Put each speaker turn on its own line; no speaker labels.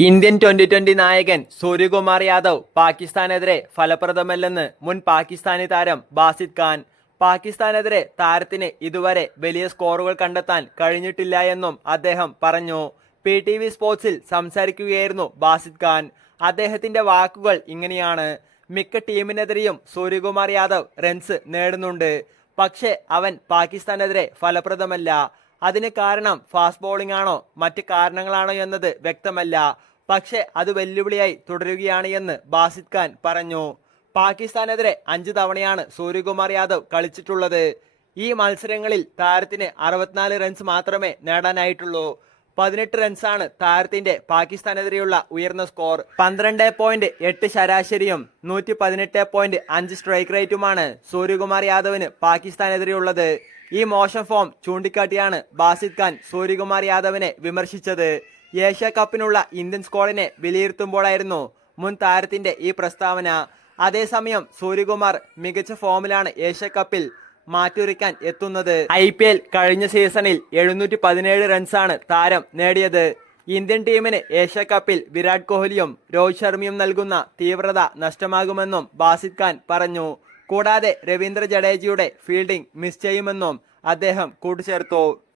Indian twenty twenty നായകൻ സൂര്യകുമാർ യാദവ് പാകിസ്ഥാനെതിരെ ഫലപ്രദമല്ലെന്ന് മുൻ പാകിസ്ഥാനി താരം ബാസിദ് ഖാൻ. പാകിസ്ഥാനെതിരെ താരത്തിന് ഇതുവരെ വലിയ സ്കോറുകൾ കണ്ടെത്താൻ കഴിഞ്ഞിട്ടില്ല എന്നും അദ്ദേഹം പറഞ്ഞു. പി ടി വി സ്പോർട്സിൽ സംസാരിക്കുകയായിരുന്നു ബാസിദ് ഖാൻ. അദ്ദേഹത്തിന്റെ വാക്കുകൾ ഇങ്ങനെയാണ്. മിക്ക ടീമിനെതിരെയും സൂര്യകുമാർ യാദവ് റൺസ് നേടുന്നുണ്ട്. പക്ഷേ അവൻ പാകിസ്ഥാനെതിരെ ഫലപ്രദമല്ല. അതിന് കാരണം ഫാസ്റ്റ് ബോളിംഗ് ആണോ? മറ്റ് കാരണങ്ങളാണോ എന്നത് വ്യക്തമല്ല. പക്ഷേ അത് വെല്ലുവിളിയായി തുടരുകയാണ് എന്ന് ബാസിദ് ഖാൻ പറഞ്ഞു. പാകിസ്ഥാനെതിരെ അഞ്ച് തവണയാണ് സൂര്യകുമാർ യാദവ് കളിച്ചിട്ടുള്ളത്. ഈ മത്സരങ്ങളിൽ താരത്തിന് അറുപത്തിനാല് റൺസ് മാത്രമേ നേടാനായിട്ടുള്ളൂ. പതിനെട്ട് റൺസാണ് താരത്തിന്റെ പാകിസ്ഥാനെതിരെയുള്ള ഉയർന്ന സ്കോർ. പന്ത്രണ്ട് പോയിന്റ് എട്ട് ശരാശരിയും നൂറ്റി പതിനെട്ട് പോയിന്റ് അഞ്ച് സ്ട്രൈക്ക് റേറ്റുമാണ് സൂര്യകുമാർ യാദവിന് പാകിസ്ഥാനെതിരെയുള്ളത്. ഈ മോശം ഫോം ചൂണ്ടിക്കാട്ടിയാണ് ബാസിദ് ഖാൻ സൂര്യകുമാർ യാദവിനെ വിമർശിച്ചത്. ഏഷ്യ കപ്പിനുള്ള ഇന്ത്യൻ സ്ക്വാഡിനെ വിലയിരുത്തുമ്പോഴായിരുന്നു മുൻ താരത്തിന്റെ ഈ പ്രസ്താവന. അതേസമയം സൂര്യകുമാർ മികച്ച ഫോമിലാണ് ഏഷ്യ കപ്പിൽ മാറ്റുരയ്ക്കാൻ എത്തുന്നത്. ഐ പി എൽ കഴിഞ്ഞ സീസണിൽ എഴുന്നൂറ്റി പതിനേഴ് റൺസാണ് താരം നേടിയത്. ഇന്ത്യൻ ടീമിന് ഏഷ്യ കപ്പിൽ വിരാട് കോഹ്ലിയും രോഹിത് ശർമ്മയും നൽകുന്ന തീവ്രത നഷ്ടമാകുമെന്നും ബാസിദ് ഖാൻ പറഞ്ഞു. കൂടാതെ രവീന്ദ്ര ജഡേജയുടെ ഫീൽഡിംഗ് മിസ് ചെയ്യുമെന്നും അദ്ദേഹം കൂട്ടിച്ചേർത്തു.